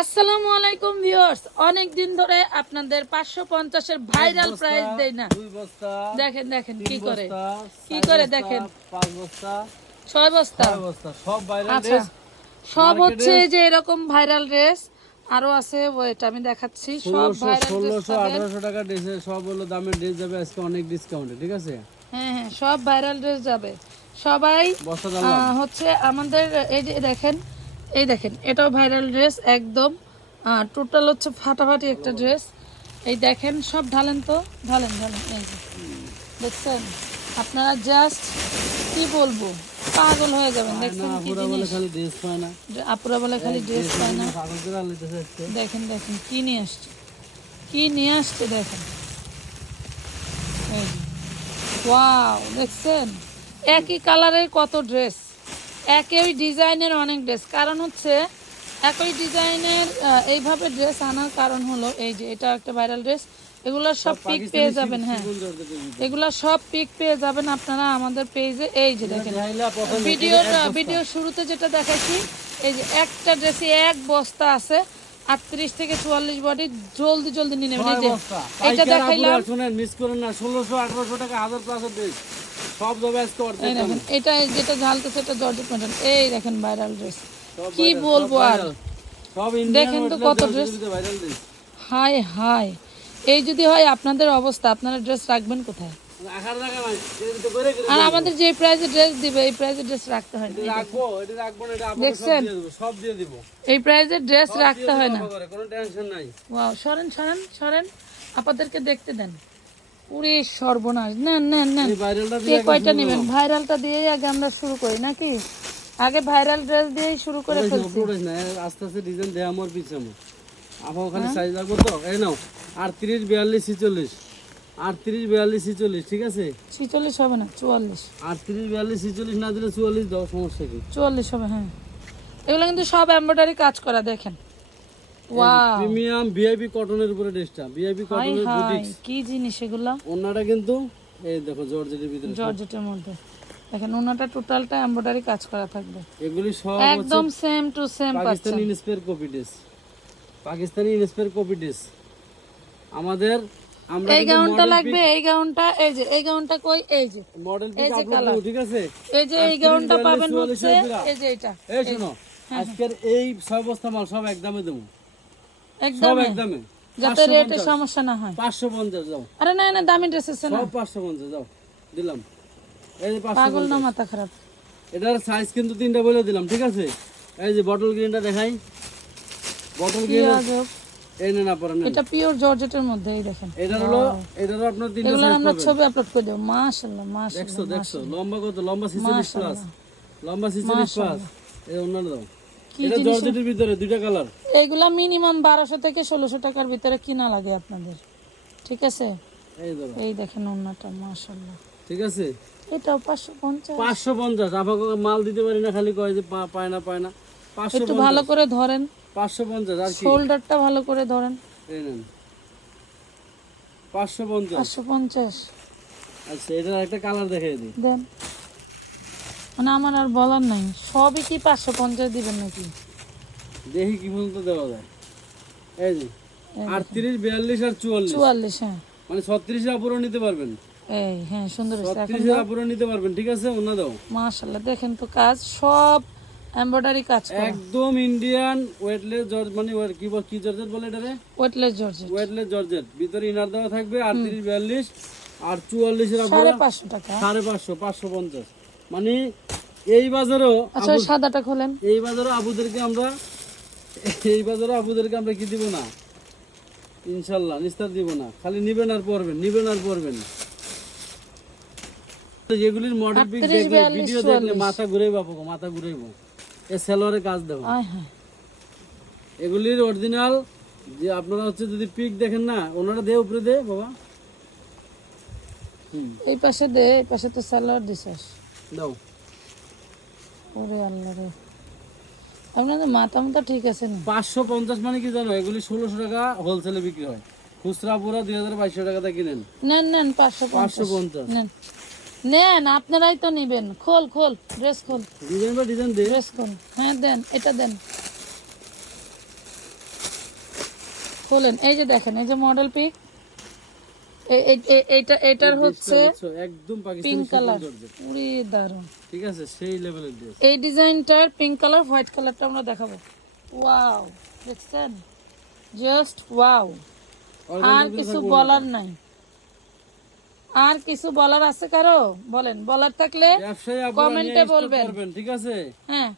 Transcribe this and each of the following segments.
আসসালামু আলাইকুম ভিউয়ার্স। অনেক দিন ধরে আপনাদের পাঁচশো পঞ্চাশের ভাইরাল প্রাইস দেই না। দুই বস্তা দেখেন দেখেন কি করে? কি করে দেখেন? পাঁচ বস্তা ছয় বস্তা? ছয় বস্তা সব বাইরে আচ্ছা সব হচ্ছে যে এরকম ভাইরাল ড্রেস আরও আছে ওয়েট আমি দেখাচ্ছি সব ভাইরাল ড্রেস ষোলোশো আঠারোশো টাকা ড্রেসে সব হলো দামের ড্রেস যাবে আজকে অনেক ডিসকাউন্টে ঠিক আছে? হ্যাঁ হ্যাঁ সব ভাইরাল ড্রেস যাবে। সবাই হচ্ছে আমাদের এই যে দেখেন এই দেখেন এটাও ভাইরাল ড্রেস একদম টোটাল হচ্ছে ফাটাফাটি একটা ড্রেস এই দেখেন সব ঢালেন তো? ঢালেন ঢালেন এই যে। দেখছেন? আপনারা জাস্ট কি বলব? পাগল হয়ে যাবেন দেখছেন কি না। আপুরা বলে খালি ড্রেস পায় না। দেখেন দেখেন কি নিয়ে আসছে? কি নিয়ে আসছে দেখেন। ওয়াও দেখছেন? একই কালারের কত ড্রেস একই ডিজাইনের অনেক ড্রেস কারণ হচ্ছে একই ডিজাইনের এইভাবে ড্রেস আনার কারণ হলো এই যে এটা একটা ভাইরাল ড্রেস এগুলোর সব পিক পেয়ে যাবেন হ্যাঁ? এগুলা সব পিক পেয়ে যাবেন আপনারা আমাদের পেজে এই যে দেখেন ভিডিওর ভিডিও শুরুতে যেটা দেখাচ্ছি এই যে একটা ড্রেসে এক বস্তা আছে আটত্রিশ থেকে চুয়াল্লিশ বডি জলদি জলদি নিয়ে নেবেন। এটা দেখাইলাম। শুনেন মিস করেন না ষোলোশো আঠারোশো টাকা হাজার প্লাসের ড্রেস সব যাবে আজকে এই অর্ধেক দেখেন এটা যেটা জর্জেট প্যাটার্ন এই দেখেন ভাইরাল ড্রেস কি বলব আর? সব দেখেন তো কত ড্রেস হাই হাই এই যদি হয় আপনাদের অবস্থা আপনারা ড্রেস রাখবেন কোথায়? আর আমাদের যে প্রাইসে ড্রেস দিবে এই প্রাইসে ড্রেস রাখতে হয় না। দেখছেন? এই প্রাইসে ড্রেস রাখতে হয় না। কোনো টেনশন নাই। ওয়াও সরেন সরেন সরেন। আপনাদেরকে দেখতে দেন। পুরে সর্বনাশ। নেন এই ভাইরালটা কে কয়টা নেবেন? ভাইরালটা দিয়েই আগে আমরা শুরু করি নাকি? আগে ভাইরাল ড্রেস দিয়েই শুরু করে ফেলছি। না আস্তে আস্তে ডিজাইন দেয় আমার পিছে আপা হ্যাঁ? ওখানে সাইজ লাগবো তো? এই নাও আটত্রিশ বিয়াল্লিশ ছিচল্লিশ। আটত্রিশ বিয়াল্লিশ ছিচল্লিশ ঠিক আছে? ছিচল্লিশ হবে না চুয়াল্লিশ। আটত্রিশ বিয়াল্লিশ ছিচল্লিশ না দিলে চুয়াল্লিশ দাও সমস্যা কি? চুয়াল্লিশ হবে হ্যাঁ। এগুলো কিন্তু সব এমব্রয়ডারি কাজ করা দেখেন। প্রিমিয়াম ভিআইপি কটনের উপরে ড্রেসটা ভিআইপি কটনের বুটিক্স কি জিনিস এগুলা? ওনাটা কিন্তু এই দেখো জর্জেটের ভিতরে জর্জেটের মধ্যে। দেখেন ওনাটা টোটালটা এমব্রয়ডারি কাজ করা থাকবে। এগুলি সব একদম same to same Pakistani inspire copy dress Pakistani inspire copy dress আমাদের আমরা এই গাউনটা লাগবে এই গাউনটা এই যে এই গাউনটা কই? এই যে মডেল এই যে ঠিক আছে? এই যে এই গাউনটা পাবেন হচ্ছে এই যে এটা। এই শোনো আজকের এই ছয় বস্তা মাল সব একদমে দেবো। একদম। একদমে। যাতে রেটে সমস্যা না হয়। পাঁচশো পঞ্চাশ যাও। আরে না না দামি ড্রেস আছে না। সব পাঁচশো পঞ্চাশ দিলাম। এই যে পাগল না মাথা খারাপ। এটার সাইজ কিন্তু তিনটা বলে দিলাম ঠিক আছে? এই যে বটল গ্রিনটা দেখাই। Bottle green. এই আপনারা নেন। এটা পিওর জর্জেটের মধ্যে এই দেখেন। এটার হলো এটারও আপনার তিনটা সাইজ আমরা ছবি আপলোড করে দেবো। মাশাল্লাহ মাশাল্লাহ দেখছ দেখছ। লম্বা কত? লম্বা ছিচল্লিশ প্লাস লম্বা ছিচল্লিশ প্লাস এই অন্যান্য দাও। এটা জর্জেটের ভিতরে দুইটা কালার। এইগুলা মিনিমাম বারোশো থেকে ষোলোশো টাকার ভিতরে কিনা লাগে আপনাদের। ঠিক আছে? এই ধরো। এই দেখেন অন্যটা মাশাল্লাহ ঠিক আছে? এটাও পাঁচশো পঞ্চাশ। পাঁচশো পঞ্চাশ। আপনাকে মাল দিতে পারি না খালি কয় যে পায় না পায় না। পাঁচশো একটু ভালো করে ধরেন। পাঁচশো পঞ্চাশ আর কি? শোল্ডারটা ভালো করে ধরেন। এই নেন। পাঁচশো পঞ্চাশ। পাঁচশো পঞ্চাশ। আচ্ছা এটার একটা কালার দেখাই দিই। দেন। মানে আমার আর বলার নাই। সবই কি পাঁচশো পঞ্চাশ দিবেন নাকি? দেখি কি পর্যন্ত দেওয়া যায়। এই যে আটত্রিশ বিয়াল্লিশ আর চুয়াল্লিশ। চুয়াল্লিশ হ্যাঁ। মানে ছত্রিশের আপুরও নিতে পারবেন। এই হ্যাঁ সুন্দর ছত্রিশের আপুরও নিতে পারবেন ঠিক আছে? অন্য দাও। মাশাল্লাহ দেখেন তো কাজ। সব এমব্রয়ডারি কাজ একদম ইন্ডিয়ান ওয়েটলেস জর্জ মানে কি বল- কি জর্জেট বলে এটারে? Weightless georgette. Weightless georgette. ভিতরে ইনার দেওয়া থাকবে আটত্রিশ বিয়াল্লিশ আর চুয়াল্লিশের আপুরা সাড়ে পাঁচশো টাকা। সাড়ে পাঁচশো পাঁচশো পঞ্চাশ। মানে এই বাজারও আচ্ছা সাদাটা খোলেন। এই বাজারও আবুদেরকে আমরা এই বাজারও আবুদেরকে আমরা কি দিব না? ইনশাল্লাহ নিস্তার দিব না। খালি নিবেন আর পড়বেন নিবেন আর পড়বেন যেগুলির মডেল পিক দেখলে ভিডিও দেখলে মাথা ঘুরে বাপু মাথা ঘুরাইব। এ সেলোয়ারে কাজ দেবো। হ্যাঁ। এগুলির অরিজিনাল যে আপনারা হচ্ছে যদি পিক দেখেন না ওনারা দে উপরে দে বাবা। এই পাশে দে এই পাশে তো সালোয়ার দিছিস দাও ওরে আল্লাহ রে। আপনাদের মাথা মতো ঠিক আছে না? পাঁচশো পঞ্চাশ মানে কি জানো? এগুলি ষোলোশো টাকা হোলসেলে বিক্রি হয়। খুচরা পুরো দুই হাজার বাইশশো টাকাতে কিনেন। নেন নেন পাঁচশো পাঁচশো পঞ্চাশ। নেন। নেন আপনারাই তো নিবেন। খোল খোল ড্রেস খোল। ডিজাইন বা ডিজাইন দে। ড্রেস খোল। হ্যাঁ দেন এটা দেন। খোলেন এই যে দেখেন এই যে মডেল পিক এইটা এটার হচ্ছে একদম পিঙ্ক কালার জর্জেট। দারুণ ঠিক আছে সেই লেভেলের ড্রেস এই ডিজাইনটার পিঙ্ক কালার হোয়াইট কালারটা আমরা দেখাবো। ওয়াও দেখছেন? জাস্ট ওয়াও আর কিছু বলার নাই। আর কিছু বলার আছে কারও? বলেন বলার থাকলে কমেন্টে বলবেন। ঠিক আছে? হ্যাঁ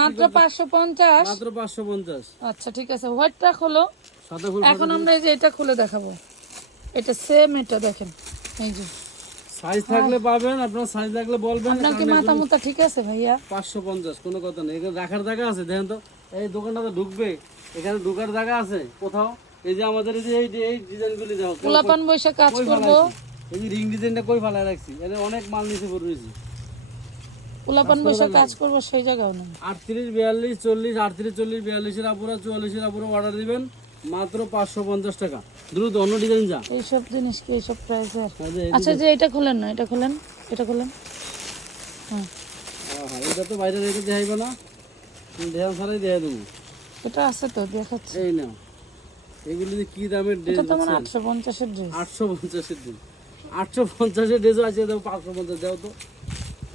মাত্র পঞ্চাশ। মাত্র পাঁচশো পঞ্চাশ। আচ্ছা ঠিক আছে হোয়াইটটা খোলো। এখন আমরা এই যে এটা খুলে দেখাবো। এটা সেম এটা দেখেন এই যে। সাইজ থাকলে পাবেন আপনার সাইজ লাগলে বলবেন আপনার কি মাথা মুতা ঠিক আছে ভাইয়া? পাঁচশো পঞ্চাশ কোনো কথা নেই। এখানে রাখার জায়গা আছে দেখেন তো। এই দোকানটা তো ঢুকবে এখানে ঢুকার জায়গা আছে কোথাও। এই যে আমাদের এই যে এই ডিজাইনগুলি দেখো কেউ পোলাপান বৈশা কাজ করব? এই যে রিং ডিজাইনটা কই ফালাই রাখছি? এখানে অনেক মাল নিচে পড়ে রয়েছে। পোলাপান বৈশা কাজ করব সেই জায়গাও নেই। আটত্রিশ বিয়াল্লিশ চল্লিশ আটত্রিশ চল্লিশ বিয়াল্লিশের আপুরা চুয়াল্লিশের আপুরা অর্ডার দিবেন। মাত্র পাঁচশো পঞ্চাশ টাকা। দ্রুত অন্য ডিজাইন যা। এইসব জিনিস কি এইসব প্রাইসের যে আচ্ছা যে এটা খুলেন না এটা খুলেন এটা খুলেন। হ্যাঁ। এটা তো বাইরে রেখে দেখাইবে না। দেহা ছাড়াই দেখা দেবো। এটা আছে তো দেখাচ্ছি। এই নাও। এগুলি কি দামের ড্রেস এটা তো মানে আটশো পঞ্চাশের ড্রেস আটশো পঞ্চাশের দিন আটশো পঞ্চাশের ড্রেসও আছে দাও পাঁচশো পঞ্চাশ দাও তো।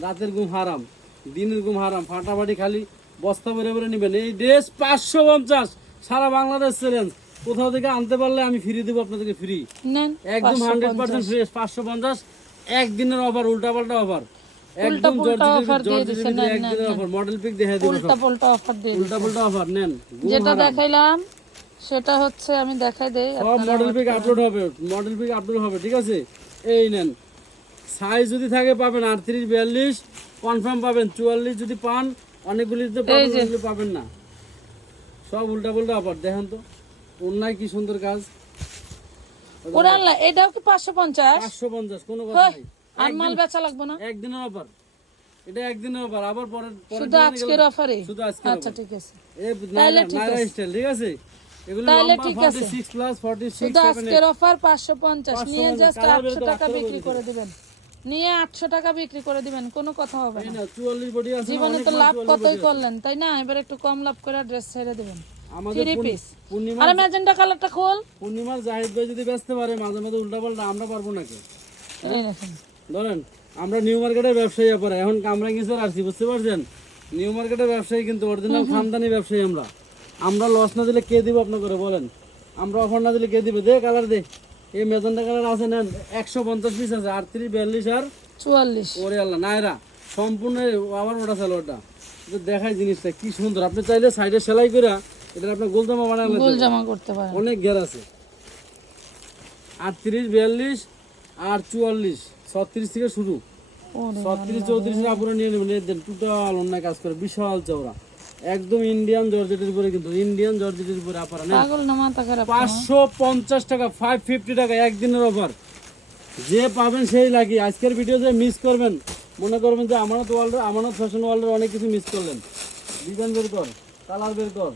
রাতের ঘুম হারাম দিনের ঘুম হারাম ফাটাফাটি খালি বস্তা ভরে ভরে নেবেন। এই ড্রেস পাঁচশো পঞ্চাশ। সারা বাংলাদেশ চ্যালেঞ্জ। কোথাও থেকে আনতে পারলে আমি ফ্রি দেবো আপনাদেরকে ফ্রি একদম হান্ড্রেড পার্সেন্ট ফ্রেশ পাঁচশো পঞ্চাশ। একদিনের অফার উল্টা পাল্টা অফার একদম পুল্টা জর্জেটের offer দিয়ে জর্জেটের দিছে, ভিতরে নেন, একদিনের অফার মডেল পিক দেখা দিব উল্টা পাল্টা অফার দিয়ে উল্টা পাল্টা অফার নেন। যেটা দেখাইলাম সেটা হচ্ছে আমি দেখাই দেই সব মডেল পিক আপলোড হবে মডেল পিক আপলোড হবে ঠিক আছে? এই নেন। সাইজ যদি থাকে পাবেন আটত্রিশ বিয়াল্লিশ কনফার্ম পাবেন চুয়াল্লিশ যদি পান অনেকগুলি পাবেন না। সব উল্টা পাল্টা অফার দেখেন তো। অন্যায় কি সুন্দর কাজ। ওরা আল্লাহ এটাও কি কোনো কথা নেই। আর মাল বেচা লাগবে না? একদিনের অফার এটা একদিনের অফার আবার পরের পরের শুধু আজকের অফারে শুধু আজকে আচ্ছা ঠিক আছে। এ নাইরা নাইরা স্টাইল ঠিক আছে? তাহলে ঠিক 46 প্লাস 46 শুধু আজকের অফার পাঁচশো পঞ্চাশ। নিয়ে জাস্ট আটশো টাকা বিক্রি করে দিবেন। নিয়ে আটশো টাকা বিক্রি করে দিবেন কোনো কথা হবে না। না 44 বডি আছে না, জীবনে তো লাভ কতই করলেন তাই না? এবার একটু কম লাভ করে ড্রেস ছেড়ে দিবেন। আমাদের থ্রি পূর্ণ- পিস পূর্ণিমা আরে ম্যাজেন্টা কালারটা খোল। পূর্ণিমার জাহিদ ভাই যদি ব্যস্ত পারে মাঝে মাঝে উল্টা পাল্টা আমরা পারব নাকি? ধরেন আমরা নিউ মার্কেটের ব্যবসায়ী পরে এখন কামরা কিছু আসছি বুঝতে পারছেন? নিউ মার্কেটের ব্যবসায়ী কিন্তু অরিজিনাল খানদানি ব্যবসায়ী আমরা। আমরা লস না দিলে কে দিব আপনাকে বলেন? আমরা অফার না দিলে কে দিবে? দে কালার দে। এই মেজেন্টা কালার আছে নেন একশো পঞ্চাশ পিস আছে আটত্রিশ বিয়াল্লিশ আর চুয়াল্লিশ। ওরে আল্লাহ নাইরা সম্পূর্ণ আবার ওটা ছিল ওটা দেখাই জিনিসটা কি সুন্দর। আপনি চাইলে সাইডে সেলাই করে এটা আপনার গোলজামা বানালে গোল জামা করতে পারেন। অনেক ঘের আছে। আটত্রিশ বিয়াল্লিশ আর চুয়াল্লিশ ছত্রিশ থেকে শুরু। ছত্রিশ চৌত্রিশের আপুরে নিয়ে নেবেন। টোটাল অন্যায় কাজ করে বিশাল চওড়া। একদম ইন্ডিয়ান জর্জেটের উপরে কিন্তু ইন্ডিয়ান জর্জেটের উপরে অফার না? পাগল না মাথা খারাপ পাঁচশো পঞ্চাশ টাকা ফাইভ ফিফটি টাকা একদিনের অফার যে পাবেন সেই লাগি আজকের ভিডিও যে মিস করবেন মনে করবেন যে আমানত ওয়ার্ল্ডের আমানত ফ্যাশন ওয়ার্ল্ডের অনেক কিছু মিস করলেন। ডিজাইন বের কর কালার বের কর।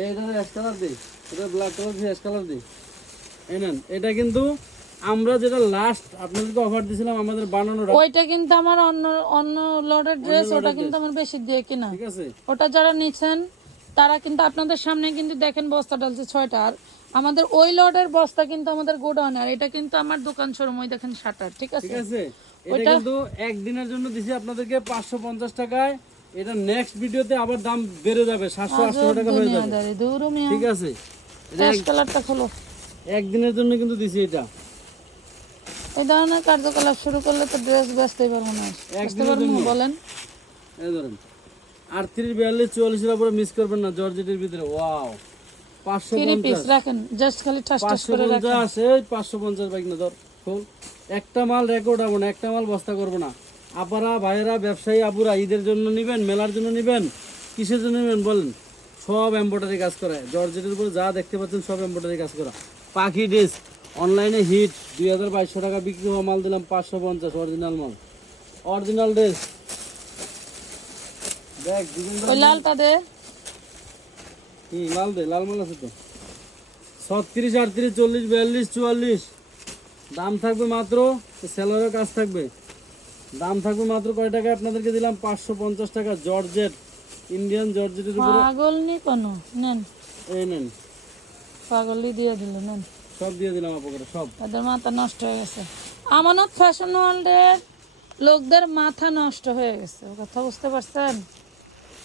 এই এটা অ্যাশ কালার দিই এটা ব্ল্যাক কালার দিয়ে অ্যাশ কালার দিই এই নেন এটা কিন্তু আমরা যেটা লাস্ট আপনাদেরকে অফার দিয়েছিলাম আমাদের বানানোটা ওইটা কিন্তু আমার অন্য অন্য লটের ড্রেস ওটা কিন্তু আমার বেশি দিয়ে কিনা। ঠিক আছে। ওটা যারা নিচ্ছেন তারা কিন্তু আপনাদের সামনে কিন্তু দেখেন বস্তা ডালছে ছয়টা। আর আমাদের ওই লটের বস্তা কিন্তু আমাদের গোডাউন আর এটা কিন্তু আমার দোকান শোরুম ওই দেখেন শাটার ঠিক আছে? ঠিক আছে। এটা কিন্তু একদিনের জন্য দিছি আপনাদেরকে পাঁচশো পঞ্চাশ টাকায়। এটা নেক্সট ভিডিওতে আবার দাম বেড়ে যাবে সাতশো আটশো টাকা হয়ে যাবে। ঠিক আছে। কালারটা খোলো। একদিনের জন্য কিন্তু দিছি এটা। এই ধরনের কার্যকলাপ শুরু করলে তো ড্রেস বেচতেই পারব না বেচতে পারব না বলেন। এই ধরেন আটত্রিশ বিয়াল্লিশ চুয়াল্লিশের উপরে মিস করবেন না জর্জেটের ভিতরে ওয়াও পাঁচশো পিস রাখেন জাস্ট খালি ঠাস ঠাস করে রাখেন। পঞ্চাশ এই পাঁচশো পঞ্চাশ বাইক না ধর খোল একটা মাল রেকর্ড হব না একটা মাল বস্তা করব না। আপারা ভাইয়েরা ব্যবসায়ী আবুরা ঈদের জন্য নিবেন মেলার জন্য নিবেন কিসের জন্য নিবেন বলেন? সব এম্ব্রয়ডারি কাজ করা জর্জেটের উপরে যা দেখতে পাচ্ছেন সব এম্ব্রয়ডারি কাজ করা। পাখি ড্রেস অনলাইনে হিট দুই হাজার বাইশশো টাকা বিক্রি হওয়া মাল দিলাম পাঁচশো পঞ্চাশ অরিজিনাল মাল। অরিজিনাল ড্রেস দেখ লালটা দে। হুম লাল দে লাল মাল আছে তো। ছত্রিশ আটত্রিশ চল্লিশ বিয়াল্লিশ চুয়াল্লিশ। দাম থাকবে মাত্র স্যালারের কাজ থাকবে। দাম থাকবে মাত্র কয় টাকা আপনাদেরকে দিলাম পাঁচশো পঞ্চাশ টাকা জর্জেট। ইন্ডিয়ান জর্জেটের উপরে পাগল নি কোনো নেন। এই নেন। পাগলই দিয়ে দিল নেন। সব দিয়ে দিলাম আপনাকে সব। তাদের মাথা নষ্ট হয়ে গেছে। আমানত ফ্যাশন ওয়ার্ল্ডের লোকদের মাথা নষ্ট হয়ে গেছে। কথা বুঝতে পারছেন?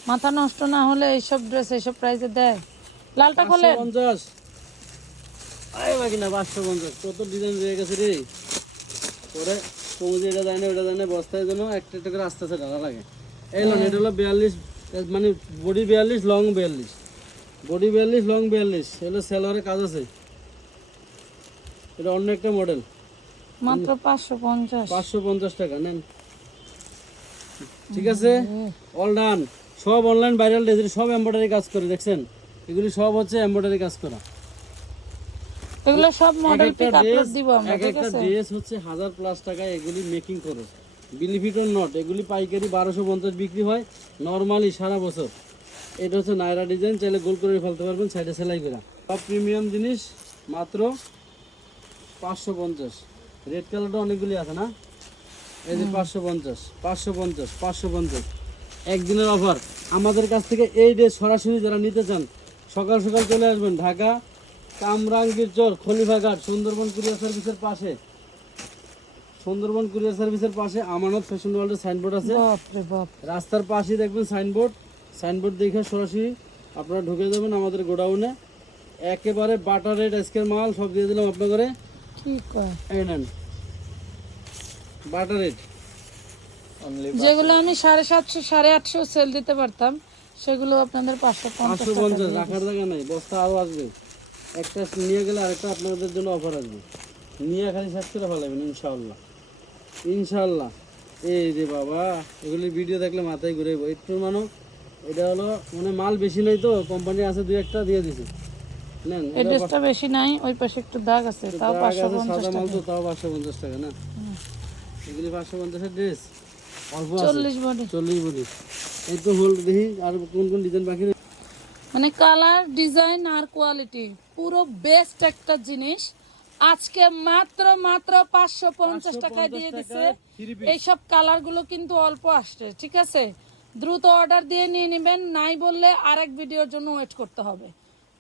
মাথা নষ্ট না হলে এইসব ড্রেস এইসব প্রাইসে দেয়। লালটা খোলেন। পঞ্চাশ। আরে বাকি না পাঁচশো পঞ্চাশ। কত ডিজাইন রয়ে গেছে রে? পরে কমুদি এটা দেয় না ওটা দেয় না বস্তায় জন্য একটা একটা করে আস্তে আস্তে ঢালা লাগে। এই লোন এটা হলো বিয়াল্লিশ মানে বডি বিয়াল্লিশ লং বিয়াল্লিশ। বডি বিয়াল্লিশ লং বিয়াল্লিশ। এগুলো সেলোয়ারের কাজ আছে। এটা অন্য একটা মডেল মাত্র পাঁচশো পঞ্চাশ। পাঁচশো পঞ্চাশ টাকা নেন। ঠিক আছে? অল ডান সব অনলাইন ভাইরাল ডেজের সব এমব্রয়ডারি কাজ করে দেখছেন? এগুলি সব হচ্ছে এমব্রয়ডারি কাজ করা। এগুলো সব মডেল পিক আপলোড দিব আমরা ঠিক একটা আছে? ড্রেস হচ্ছে হাজার প্লাস টাকা এগুলি মেকিং খরচ বিলিফিট নট এগুলি পাইকারি বারোশো পঞ্চাশ বিক্রি হয় নরমালি সারা বছর। এটা হচ্ছে নায়রা ডিজাইন চাইলে গোল করে ফেলতে পারবেন সাইডে সেলাই করা। সব প্রিমিয়াম জিনিস মাত্র পাঁচশো পঞ্চাশ। রেড কালারটা অনেকগুলি আছে না? এই যে পাঁচশো পঞ্চাশ পাঁচশো পঞ্চাশ পাঁচশো পঞ্চাশ। একদিনের অফার আমাদের কাছ থেকে এই ড্রেস সরাসরি যারা নিতে চান সকাল সকাল চলে আসবেন ঢাকা কামরাঙ্গীর চর খলিফাঘাট সুন্দরবন কুরিয়ার সার্ভিসের পাশে। সুন্দরবন কুরিয়ার সার্ভিসের পাশে আমানত ফ্যাশন ওয়ার্ল্ডের সাইনবোর্ড আছে। রাস্তার পাশেই দেখবেন সাইনবোর্ড। সাইনবোর্ড দেখে সরাসরি আপনারা ঢুকে যাবেন আমাদের গোডাউনে। একেবারে বাটার রেট আজকের মাল সব দিয়ে দিলাম আপনাদের। ঠিক কয়? এই নেন। বাটার রেট যেগুলো আমি সাড়ে সাতশো সাড়ে আটশো সেল দিতে পারতাম সেগুলো আপনাদের পাঁচশো পঞ্চাশ পাঁচশো পঞ্চাশ রাখার জায়গা নেই বস্তা আরও আসবে। একটা নিয়ে গেলে আরেকটা আপনাদের জন্য অফার আসবে। নিয়ে খালি শেষ করে ফেলাবেন ইনশাআল্লাহ। ইনশাআল্লাহ। এই যে বাবা এগুলি ভিডিও দেখলে মাথায় ঘুরে যাব। একটু মানো এটা হলো মানে মাল বেশি নেই তো কোম্পানি আছে দুই একটা দিয়ে দিছে। নেন এই ড্রেসটা বেশি নাই ওই পাশে একটু দাগ আছে তাও পাঁচশো পঞ্চাশ টাকা। তাও পাঁচশো পঞ্চাশ টাকা না? এগুলি পাঁচশো পঞ্চাশের ড্রেস অল্প চল্লিশ বডি। চল্লিশ বলি এই তো হোল দেখি আর কোন কোন ডিজাইন বাকি মানে কালার ডিজাইন আর কোয়ালিটি পুরো বেস্ট একটা জিনিস। আজকে মাত্র মাত্র পাঁচশো পঞ্চাশ টাকায় দিয়ে piece। এইসব কালারগুলো কিন্তু অল্প আসছে ঠিক আছে? দ্রুত অর্ডার দিয়ে নিয়ে নেবেন নাই বললে আরেক ভিডিওর জন্য ওয়েট করতে হবে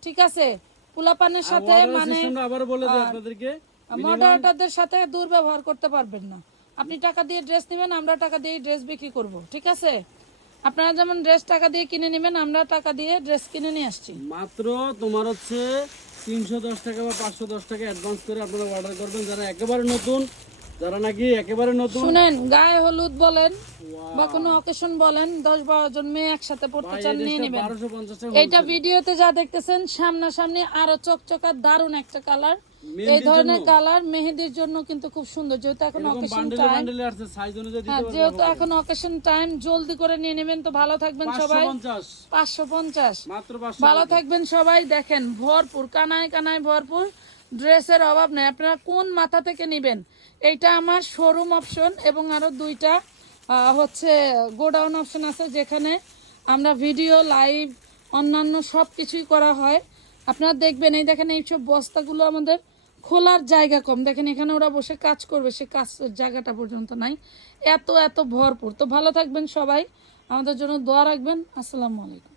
ঠিক আছে? পোলাপানের সাথে মানে আবার বলে দিই আপনাদেরকে। মডারেটরদের সাথে দুর্ব্যবহার করতে পারবেন না। আপনি টাকা দিয়ে ড্রেস নেবেন আমরা টাকা দিয়ে ড্রেস বিক্রি করব ঠিক আছে? আপনারা যেমন ড্রেস টাকা দিয়ে কিনে নেবেন আমরা টাকা দিয়ে ড্রেস কিনে নিয়ে আসছি। মাত্র তোমার হচ্ছে তিনশো দশ টাকা বা পাঁচশো দশ টাকা অ্যাডভান্স করে আপনারা অর্ডার করবেন। যারা একেবারে নতুন যারা নাকি একেবারে নতুন শুনেন গায়ে হলুদ বলেন বা কোনো অকেশন বলেন দশ বারো জন মেয়ে একসাথে পড়তে চান নিয়ে নেবেন। এইটা ভিডিওতে যা দেখতেছেন সামনাসামনি আরও চকচকার দারুণ একটা কালার এই ধরনের কালার মেহেদির জন্য কিন্তু খুব সুন্দর। যেহেতু এখন অকেশন টাইম হ্যাঁ যেহেতু এখন অকেশন টাইম জলদি করে নিয়ে নেবেন তো ভালো থাকবেন সবাই। পাঁচশো পঞ্চাশ ভালো থাকবেন সবাই দেখেন ভরপুর কানায় কানায় ভরপুর। ড্রেসের অভাব নেই। আপনারা কোন মাথা থেকে নেবেন? এইটা আমার শোরুম অপশন এবং আরও দুইটা হচ্ছে গোডাউন অপশন আছে যেখানে আমরা ভিডিও লাইভ অন্যান্য সব কিছুই করা হয়। আপনারা দেখবেন, এই দেখেন এইসব বস্তাগুলো আমাদের খোলার জায়গা কম। দেখেন এখানে ওরা বসে কাজ করবে, সে কাজ জায়গাটা পর্যন্ত নাই। এত এত ভরপুর। তো ভালো থাকবেন সবাই। আমাদের জন্য দোয়া রাখবেন। আসসালামু আলাইকুম।